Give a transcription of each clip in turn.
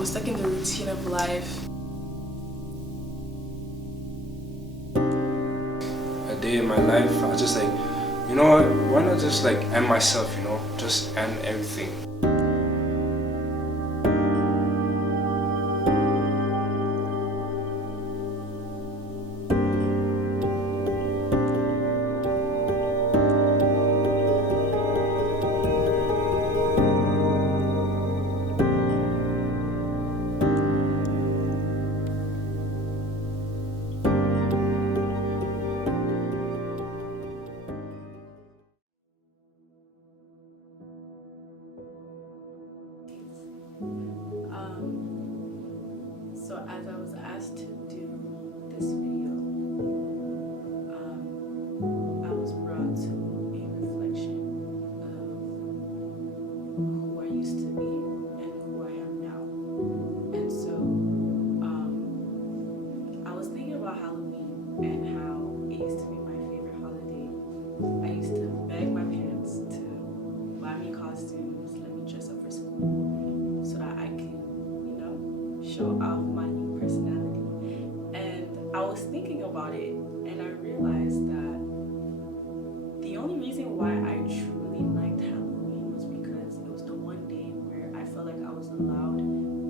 was stuck in the routine of life. A day in my life, I was just like, you know what, why not just like end myself, just end everything. So as I was asked to do this video, I was brought to a reflection of who I used to be and who I am now. And so I was thinking about Halloween and how it used to be my favorite holiday. I used to beg my parents to buy me costumes, let me dress up for school so that I can, show off my new personality. And I was thinking about it and I realized that the only reason why I truly liked Halloween was because it was the one day where I felt like I was allowed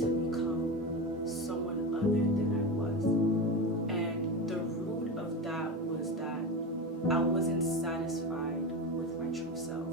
to become someone other than I was. And the root of that was that I wasn't satisfied with my true self.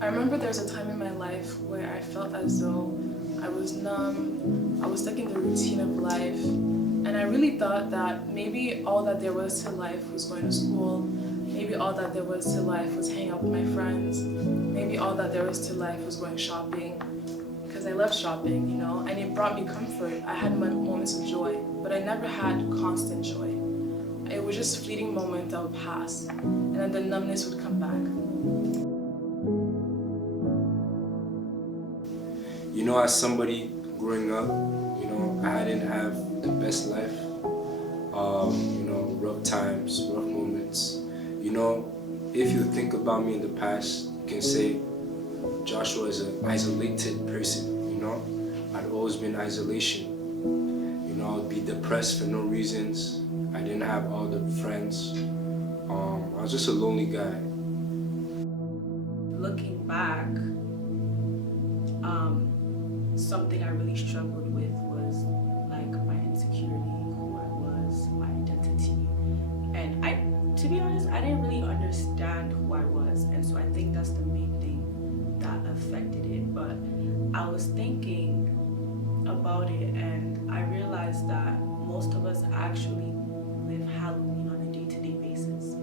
I remember there was a time in my life where I felt as though I was numb, I was stuck in the routine of life, and I really thought that maybe all that there was to life was going to school, maybe all that there was to life was hanging out with my friends, maybe all that there was to life was going shopping, because I love shopping, and it brought me comfort. I had my moments of joy, but I never had constant joy. It was just fleeting moments that would pass, and then the numbness would come back. As somebody growing up, I didn't have the best life. Rough times, rough moments. If you think about me in the past, you can say Joshua is an isolated person, I'd always been in isolation. I would be depressed for no reasons. I didn't have all the friends. I was just a lonely guy. Looking back, something I really struggled with was like my insecurity, who I was, my identity. And to be honest, I didn't really understand who I was. And so I think that's the main thing that affected it. But I was thinking about it and I realized that most of us actually live Halloween on a day-to-day basis.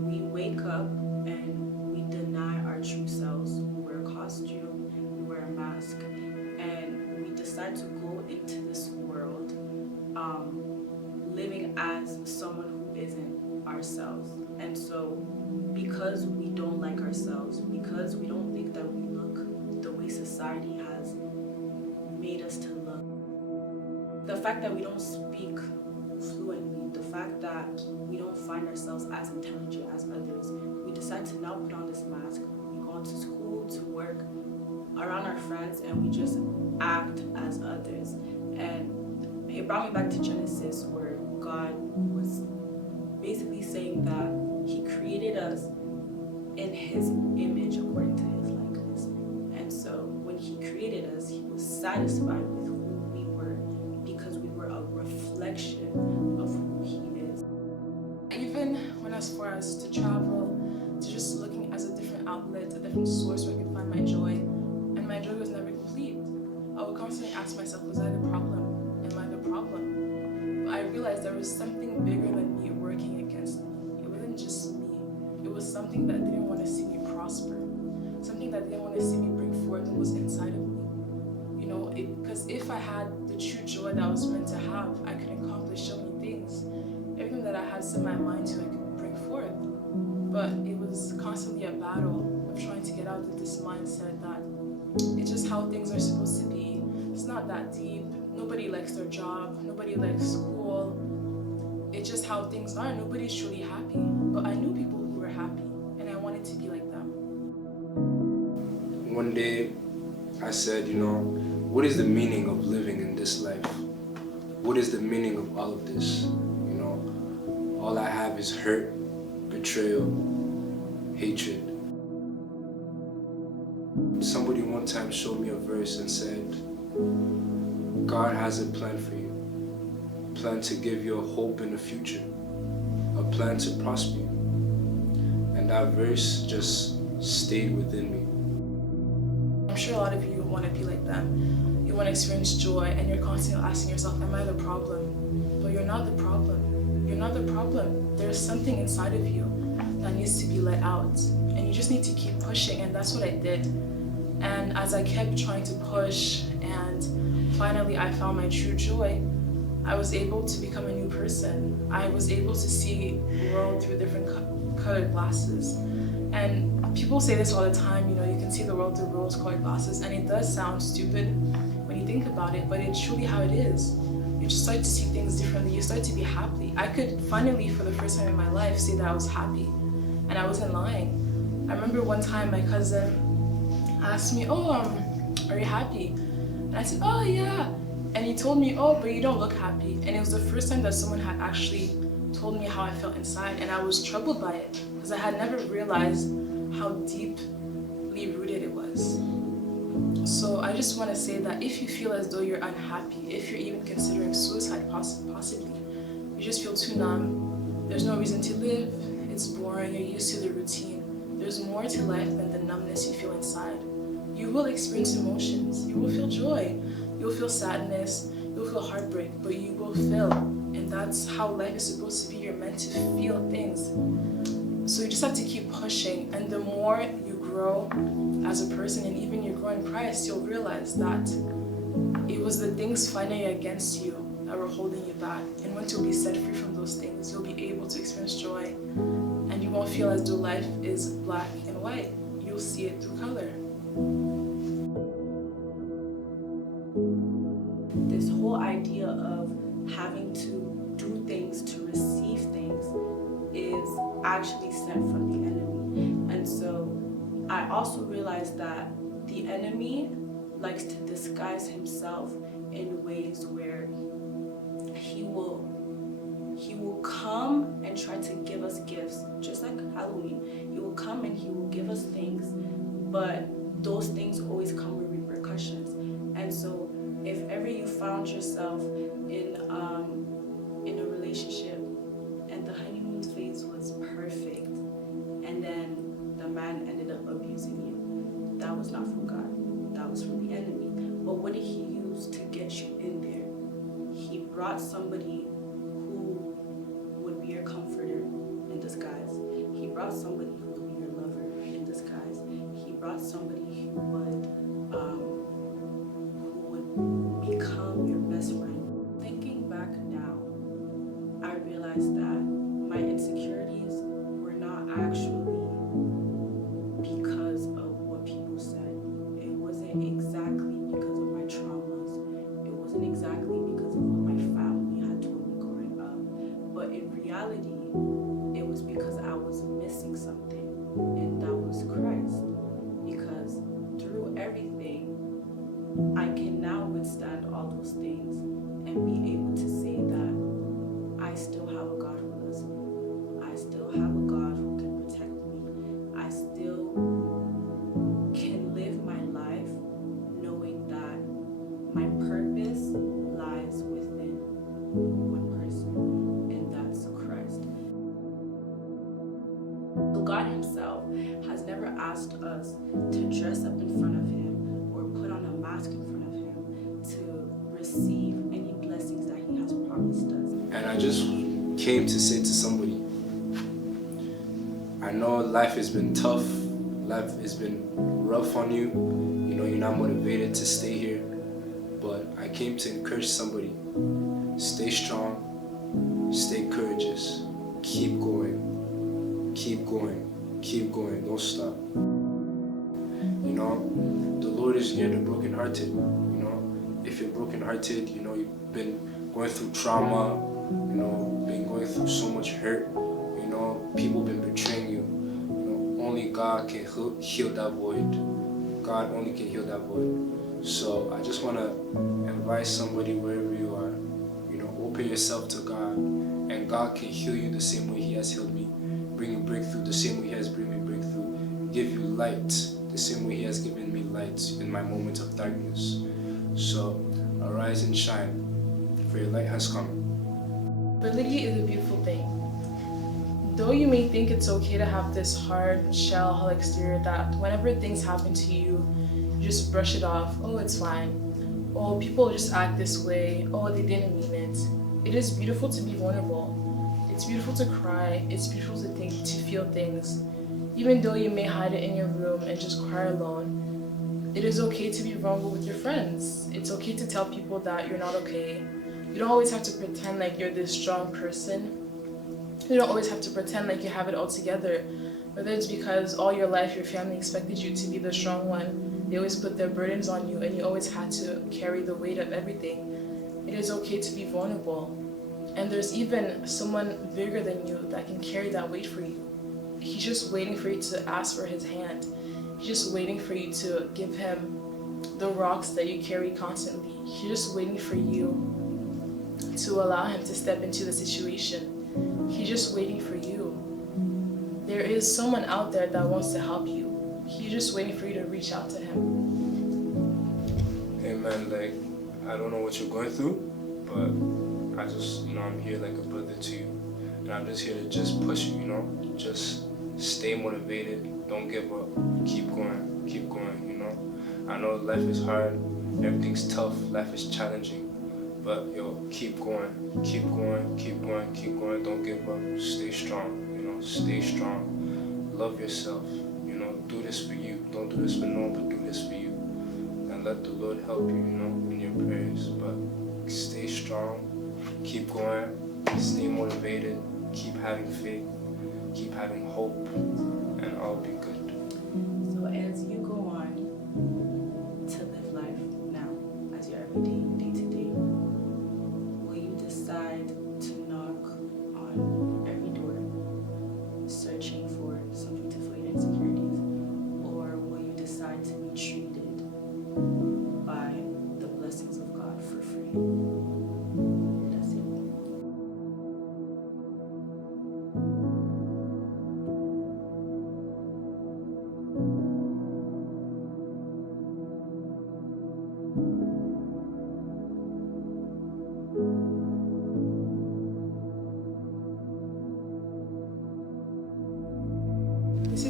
We wake up and we deny our true selves. We wear a costume, we wear a mask, and we decide to go into this world living as someone who isn't ourselves. And so because we don't like ourselves, because we don't think that we look the way society has made us to look, the fact that we don't speak fluently, the fact that we don't find ourselves as intelligent as others, we decide to now put on this mask. We go to school, to work, around our friends, and we just act as others. And it brought me back to Genesis, where God was basically saying that He created us in His image according to His likeness. And so when He created us, He was satisfied with who we were because we were a reflection of who He is. Even when as far as to travel, to just looking as a different outlet, a different source where I could find my joy, and my joy was never complete. I would constantly ask myself, was I the problem? Am I the problem? But I realized there was something bigger than me working against me. It wasn't just me. It was something that didn't want to see me prosper. Something that didn't want to see me bring forth what was inside of me. Because if I had the true joy that I was meant to have, I could accomplish so many things. Everything that I had set my mind to, I could bring forth. But it was constantly a battle of trying to get out of this mindset that it's just how things are supposed to be. It's not that deep. Nobody likes their job. Nobody likes school. It's just how things are. Nobody's truly happy. But I knew people who were happy, and I wanted to be like them. One day, I said, what is the meaning of living in this life? What is the meaning of all of this? All I have is hurt, betrayal, hatred. Somebody one time showed me a verse and said, God has a plan for you. A plan to give you a hope in the future. A plan to prosper you. And that verse just stayed within me. I'm sure a lot of you want to be like them. You want to experience joy, and you're constantly asking yourself, am I the problem? But you're not the problem. You're not the problem. There's something inside of you that needs to be let out. And you just need to keep pushing, and that's what I did. And as I kept trying to push, and finally I found my true joy, I was able to become a new person. I was able to see the world through different colored glasses. And people say this all the time, you can see the world through rose-colored glasses, and it does sound stupid when you think about it, but it's truly how it is. You just start to see things differently. You start to be happy. I could finally, for the first time in my life, say that I was happy, and I wasn't lying. I remember one time my cousin asked me, are you happy? And I said, oh yeah. And he told me, oh, but you don't look happy. And it was the first time that someone had actually told me how I felt inside, and I was troubled by it because I had never realized how deeply rooted it was. So I just want to say that if you feel as though you're unhappy, if you're even considering suicide possibly, you just feel too numb, there's no reason to live, it's boring, you're used to the routine, there's more to life than the numbness you feel inside. You will experience emotions, you will feel joy, you'll feel sadness, you'll feel heartbreak, but you will feel. And that's how life is supposed to be. You're meant to feel things. So you just have to keep pushing. And the more you grow as a person, and even you grow in Christ, you'll realize that it was the things fighting against you that were holding you back. And once you'll be set free from those things, you'll be able to experience joy. And you won't feel as though life is black and white. You'll see it through color. This whole idea of having to do things to receive things is actually sent from the enemy. And so I also realized that the enemy likes to disguise himself in ways where he will come and try to give us gifts, just like Halloween. He will come and he will give us things, but those things always come with repercussions. And so if ever you found yourself in a relationship and the honeymoon phase was perfect, and then the man ended up abusing you, that was not from God. That was from the enemy. But what did he use to get you in there? He brought somebody who would be your comforter in disguise. He brought somebody who would be your lover in disguise. He brought somebody who would become your best friend. Thinking back now, I realized that my insecurities were not actually because of what people said. It wasn't exactly because of my traumas. It wasn't exactly because of what my family had told me growing up. But in reality, it was because I was missing something, and that was Christ. Because through everything, I can now withstand all those things and be able to say that I still have a God who loves me. I still have a God who can protect me. I still can live my life knowing that my purpose lies within one person, and that's Christ. So God himself has never asked us to dress up in front of him or put on a mask in front of him to receive any blessings that he has promised us. And I just came to say to somebody, I know life has been tough, life has been rough on you, you're not motivated to stay here, but I came to encourage somebody, stay strong, stay courageous, keep going, don't stop. The Lord is near the brokenhearted. If you're brokenhearted, you've been going through trauma, been going through so much hurt, people been betraying you. Only God can heal that void. God only can heal that void. So I just want to invite somebody wherever you are, open yourself to God, and God can heal you the same way He has healed me, bring you breakthrough the same way He has bring me breakthrough, give you light the same way He has given me light in my moments of darkness. So arise and shine, for your light has come. Vulnerability is a beautiful thing. Though you may think it's okay to have this hard shell, hard exterior that whenever things happen to you, you just brush it off. Oh, it's fine. Oh, people just act this way. Oh, they didn't mean it. It is beautiful to be vulnerable. It's beautiful to cry. It's beautiful to think, to feel things. Even though you may hide it in your room and just cry alone, it is okay to be vulnerable with your friends. It's okay to tell people that you're not okay. You don't always have to pretend like you're this strong person. You don't always have to pretend like you have it all together. Whether it's because all your life your family expected you to be the strong one, they always put their burdens on you and you always had to carry the weight of everything. It is okay to be vulnerable. And there's even someone bigger than you that can carry that weight for you. He's just waiting for you to ask for his hand. He's just waiting for you to give him the rocks that you carry constantly. He's just waiting for you to allow him to step into the situation. He's just waiting for you. There is someone out there that wants to help you. He's just waiting for you to reach out to him. Hey man, I don't know what you're going through, but I just, I'm here like a brother to you. And I'm just here to just push you, just stay motivated, don't give up, keep going, I know life is hard, everything's tough, life is challenging. But keep going, don't give up, stay strong, stay strong, love yourself, do this for you, don't do this for no one, but do this for you, and let the Lord help you, in your prayers, but stay strong, keep going, stay motivated, keep having faith, keep having hope, and all be good. So as you go on to live life now, as your everyday, day-to-day, decide to knock on every door, searching for something to fill your insecurities, or will you decide to be treated by the blessings of God for free? That's it.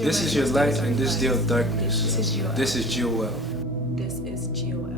This is your light in this day of darkness. This is G.O.L. This is G.O.L. This is G.O.L.